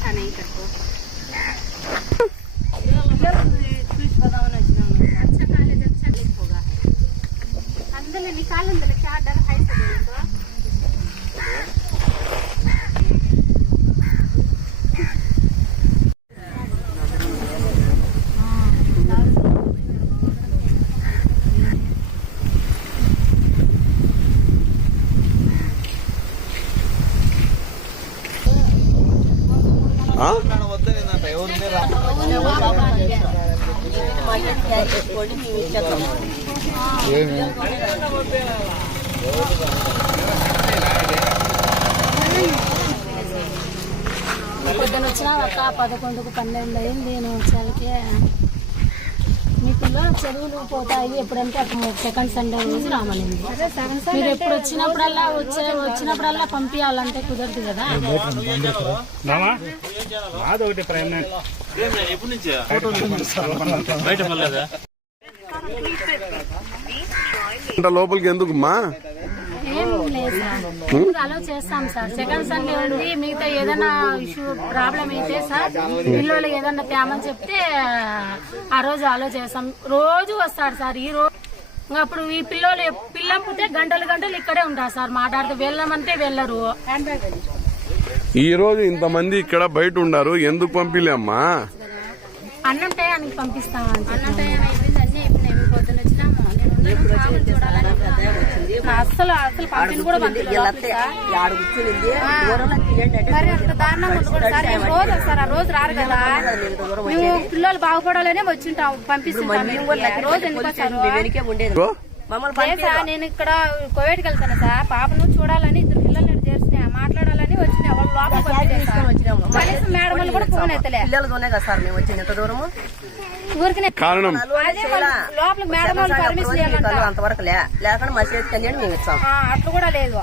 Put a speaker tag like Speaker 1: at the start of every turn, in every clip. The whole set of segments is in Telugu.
Speaker 1: अच्छा नहीं करको
Speaker 2: పొద్దున వచ్చినా ఒక పదకొండుకు పన్నెండు అయింది నేను వచ్చానికి మీ పిల్లలు చదువులు పోతాయి. ఎప్పుడంటే అప్పుడు సెకండ్ సండే రోజు రామనింది మీరు ఎప్పుడు వచ్చినప్పుడల్లా వచ్చే వచ్చినప్పుడల్లా పంపించాలంటే కుదరదు కదా.
Speaker 3: బయట
Speaker 4: లోపలికి ఎందుకుమ్మా?
Speaker 2: ఏం లేదు సార్. ముందు అలో చేస్తాం సార్? సెకండ్ సండే ఉంది మిగతా ఏదైనా ఇష్యూ ప్రాబ్లం అయితే సార్ పిల్లలు ఏదైనా తేమని చెప్తే ఆ రోజు అలో చేస్తాం. రోజు వస్తాడు సార్ ఈ రోజు అప్పుడు ఈ పిల్లలు పిల్లం పుట్టే గంటలు గంటలు ఇక్కడే ఉంటారు సార్ మాట్లాడితే వెళ్ళమంటే వెళ్ళరు.
Speaker 4: ఈ రోజు ఇంతమంది ఇక్కడ బయట ఉన్నారు ఎందుకు పంపిలేమ్మా
Speaker 2: అన్నం టయానికి పంపిస్తామని
Speaker 1: అన్నం అయిపోయింది అన్నీ అయిపోయినాయి అస్సలు అసలు పంపిణీ కూడా రోజు వస్తారు ఆ రోజు రారు కదా. మేము పిల్లలు బాగుపడాలనే వచ్చింటాం పంపిస్తుంటాం మేము. రోజు ఎందుకు నేను ఇక్కడ కోవిడ్కి వెళ్తాను సార్. పాపను చూడాలని ఇద్దరు పిల్లలు నేను చేసిన మాట్లాడాలని వచ్చిన వాళ్ళు లోపల కనీసం మేడం వాళ్ళు కూడా ఫోన్
Speaker 5: పిల్లలతోనే కదా సార్ మేము వచ్చింది. ఎంత దూరము?
Speaker 1: ఊరికి
Speaker 4: కారణం
Speaker 1: అదే వాళ్ళు లోపల మేడం వాళ్ళు పర్మిషన్ ఇవ్వాలంట
Speaker 5: కళ్ళు అంతవరకు లే లేకుండా మా చేతికి అంది మేము ఇచ్చాం
Speaker 1: అట్లా కూడా లేదు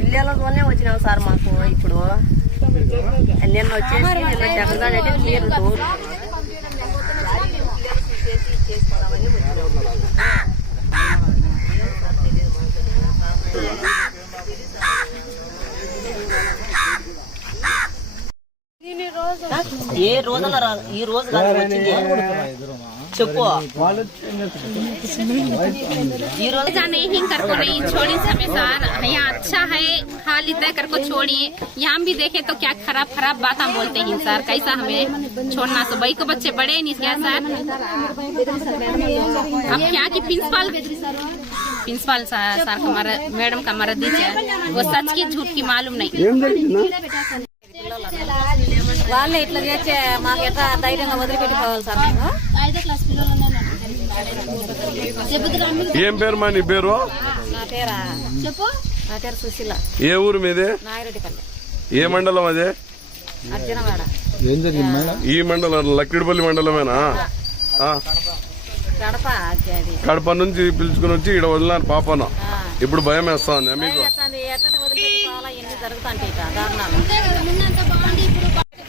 Speaker 5: పిల్లలతోనే వచ్చినాం సార్ మాకు ఇప్పుడు నిన్న వచ్చేసి నిన్న జగన్ గారు అంటే మీరు ఏ రోజున రా- ఈ రోజు కాదు వచ్చింది చెప్పు ఈ రోజు
Speaker 1: ऐसा नहीं ही कर को नहीं छोड़ी समय सार यहाँ अच्छा है हाल इतना कर को छोड़िए यहाँ भी देखे तो क्या खराब खराब बात हम बोलते हैं सर कैसा हमें छोड़ना तो भाई को बच्चे बड़े नहीं क्या सर अब क्या की प्रिंसिपल प्रिंसिपल सर सर का मर मैडम का मर्द है वो सच की झूठ की मालूम नहीं
Speaker 4: ఏం జరిగిందా
Speaker 6: వాళ్ళే ఇట్లా మాకు ఎట్లా ధైర్యంగా వదిలిపెట్టుకోవాలి సార్ మేము?
Speaker 4: ఏం పేరు మా నీ పేరు?
Speaker 6: నా పేరా?
Speaker 2: చెప్పు.
Speaker 6: నా పేరు సుశీల.
Speaker 4: ఏ ఊరు మీదే?
Speaker 6: నాగిరెడ్డిపల్లి.
Speaker 4: ఏ మండలం అదే?
Speaker 6: అర్జునవాడ.
Speaker 4: ఈ మండలం లక్కిడిపల్లి మండలమేనా?
Speaker 6: అది.
Speaker 4: కడప నుంచి పిలుచుకుని వచ్చి ఇక్కడ వదిలినారు పాపను. ఇప్పుడు భయం వేస్తుంది మీకు.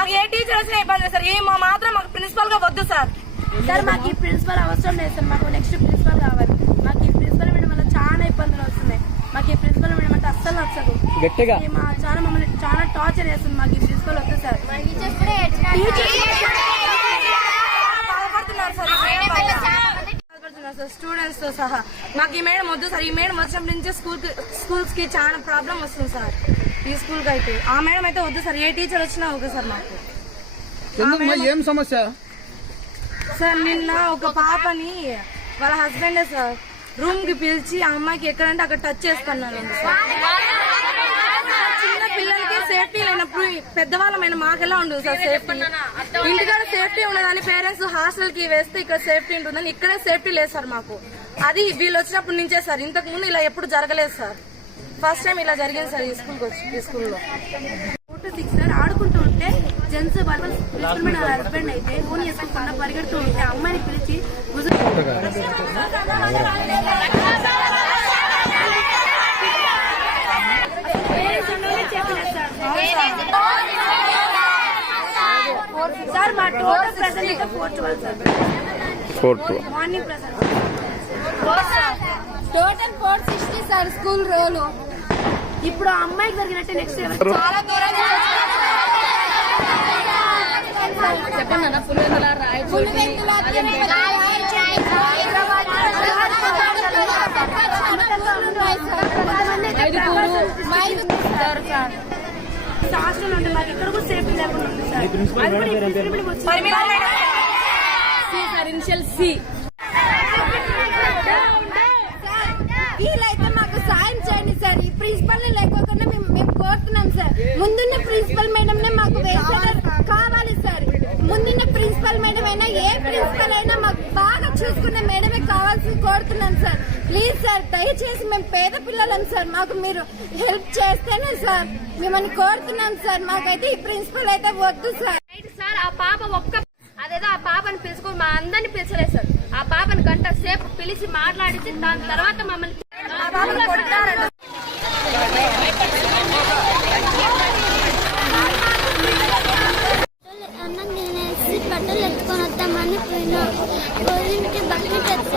Speaker 7: మాకు ఏ టీచర్ వచ్చినా ఇబ్బంది లేదు సార్. ఏ మా మాత్రం మాకు ప్రిన్సిపల్గా వద్దు సార్. సార్ మాకు ఈ ప్రిన్సిపల్ అవసరం లేదు సార్. మాకు నెక్స్ట్ ప్రిన్సిపల్ కావాలి. మాకు ఈ ప్రిన్సిపల్ మేడం వల్ల చాలా ఇబ్బందులు వస్తున్నాయి. మాకు ఈ ప్రిన్సిపల్ మేడం అంటే అస్సలు నచ్చదు.
Speaker 3: గట్టిగా?
Speaker 7: ఈ మా చాలా మమ్మల్ని చాలా టార్చర్ చేస్తుంది. మాకు ఈ ప్రిన్సిపల్ వద్దు సార్. స్టూడెంట్స్తో సహా. మాకు ఈ మేడం వద్దు సార్. ఈ మేడం వచ్చినప్పటి నుంచి స్కూల్ స్కూల్స్కి చాలా ప్రాబ్లం వస్తుంది సార్. కి అయితే ఆ మేడం అయితే వద్దు సార్. ఏ టీచర్ వచ్చినా ఓకే సార్ మాకు.
Speaker 8: ఏం సమస్య?
Speaker 7: సార్ నిన్న ఒక పాపని వాళ్ళ హస్బెండే సార్ రూమ్కి పిలిచి ఆ అమ్మాయికి ఎక్కడంటే అక్కడ టచ్ చేసుకున్నాను చిన్న పిల్లలకి సేఫ్టీ లేనప్పుడు పెద్దవాళ్ళమైన మాకెలా ఉండదు సార్ సేఫ్టీ ఇంటికాడ సేఫ్టీ ఉండదని పేరెంట్స్ హాస్టల్కి వేస్తే ఇక్కడ సేఫ్టీ ఉంటుందని ఇక్కడే సేఫ్టీ లేదు సార్ మాకు. అది వీళ్ళు వచ్చినప్పటి నుంచే సార్. ఇంతకు ముందు ఇలా ఎప్పుడు జరగలేదు సార్. ఫస్ట్ టైం ఇలా జరిగింది సార్ ఈ స్కూల్కి వచ్చి ఈ స్కూల్లో
Speaker 9: సిక్స్ సార్ ఆడుకుంటూ ఉంటే జెంట్స్ వాళ్ళ హస్బెండ్ అయితే ఫోన్ చేసుకోకుండా పరిగెడుతూ ఉంటే అమ్మాయిని పిలిచి సార్ మా total present four twelve
Speaker 4: sir. Four
Speaker 9: morning present
Speaker 2: total four sixty sir school roll
Speaker 9: ఇప్పుడు ఆ అమ్మాయికి జరిగినట్టే నెక్స్ట్
Speaker 2: చెప్పండి అన్న పులివెందుల రాయచోటి
Speaker 9: హాస్టల్ ఉంటే మాకు ఎక్కడ కూడా సేఫ్టీ లేకుండా ఉంది సార్
Speaker 2: ఇనిషియల్ సి
Speaker 10: వీలైతే మాకు సాయం చేయండి సార్ ఈ ప్రిన్సిపల్ లేకోకుండా మేము మేము కోరుతున్నాం సార్ ముందున్న ప్రిన్సిపల్ మేడం మాకు కావాలి సార్. ముందున్న ప్రిన్సిపల్ మేడం అయినా ఏ ప్రిన్సిపల్ అయినా మాకు బాగా చూసుకునే మేడమే కావాల్సి కోరుతున్నాం సార్. ప్లీజ్ సార్ దయచేసి మేము పేద పిల్లలం సార్. మాకు మీరు హెల్ప్ చేస్తేనే సార్. మిమ్మల్ని కోరుతున్నాం సార్. మాకైతే ఈ ప్రిన్సిపల్ అయితే వద్దు సార్.
Speaker 2: సార్ ఆ పాప ఒక్క అదేదో ఆ పాపని పిలుచుకొని మా అందరిని పిలిచలేదు సార్. ఆ పాపని గంట సేపు పిలిచి మాట్లాడించి దాని తర్వాత మమ్మల్ని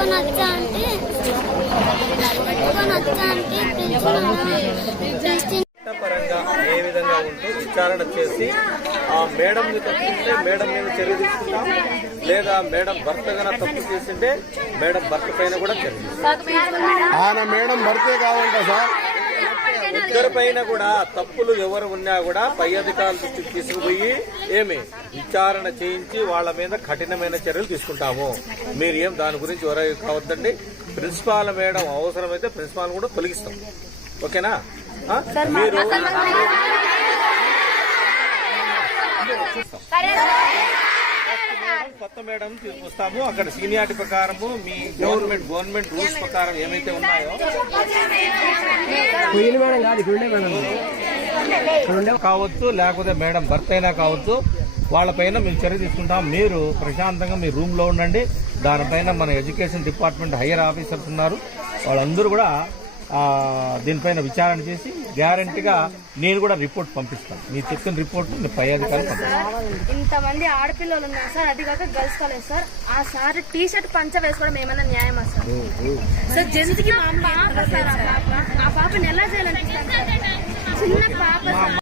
Speaker 10: బకెట్ ఎత్తుకొని వచ్చా అంటే ఎత్తుకొని వచ్చా అంటే ప్రిన్సిపల్
Speaker 11: పరంగా ఏ విధంగా ఉంటూ విచారణ చేసి ఆ మేడం తప్పిస్తే మేడం మీద చర్య తీసుకుంటాం లేదా మేడం భర్త గన తప్పు చేసింటే మేడం భర్త పైన కూడా చర్య.
Speaker 4: ఆయన మేడం భర్తే కావాలంట సార్
Speaker 11: ఇద్దరి పైన కూడా తప్పులు ఎవరు ఉన్నా కూడా పై అధికారుల దృష్టికి తీసుకుపోయి ఏమి విచారణ చేయించి వాళ్ళ మీద కఠినమైన చర్యలు తీసుకుంటాము. మీరు ఏం దాని గురించి ఎవరై కావద్దండి? ప్రిన్సిపాల్ మేడం అవసరమైతే ప్రిన్సిపాల్ కూడా తొలగిస్తాం. ఓకేనా? మీరు కొత్త మేడం తీసుకొస్తాము. అక్కడ సీనియారిటీ ప్రకారము మీ గవర్నమెంట్ గవర్నమెంట్ రూల్స్ ప్రకారం ఏమైతే ఉన్నాయో. కావచ్చు లేకపోతే మేడం భర్త అయినా కావచ్చు వాళ్ళపైన మేము చర్య తీసుకుంటాం. మీరు ప్రశాంతంగా మీ రూమ్లో ఉండండి. దానిపైన మన ఎడ్యుకేషన్ డిపార్ట్మెంట్ హైయర్ ఆఫీసర్స్ ఉన్నారు. వాళ్ళందరూ కూడా దీనిపైన విచారణ చేసి గ్యారంటీగా నేను కూడా రిపోర్ట్ పంపిస్తాను. మీరు చెప్పిన రిపోర్ట్ పై అధికారులు పంపిస్తాను.
Speaker 9: ఇంతమంది ఆడపిల్లలు ఉన్నారు సార్ అది కాక గర్ల్స్ కాలేజ్ సార్. ఆ సార్ టీ షర్ట్ పంచ వేసుకోవడం ఏమైనా న్యాయమా సార్? సార్ జెంట్స్కి మామూలు సార్ ఆ పాప ఆ పాపని ఎలా సార్? చిన్న పాప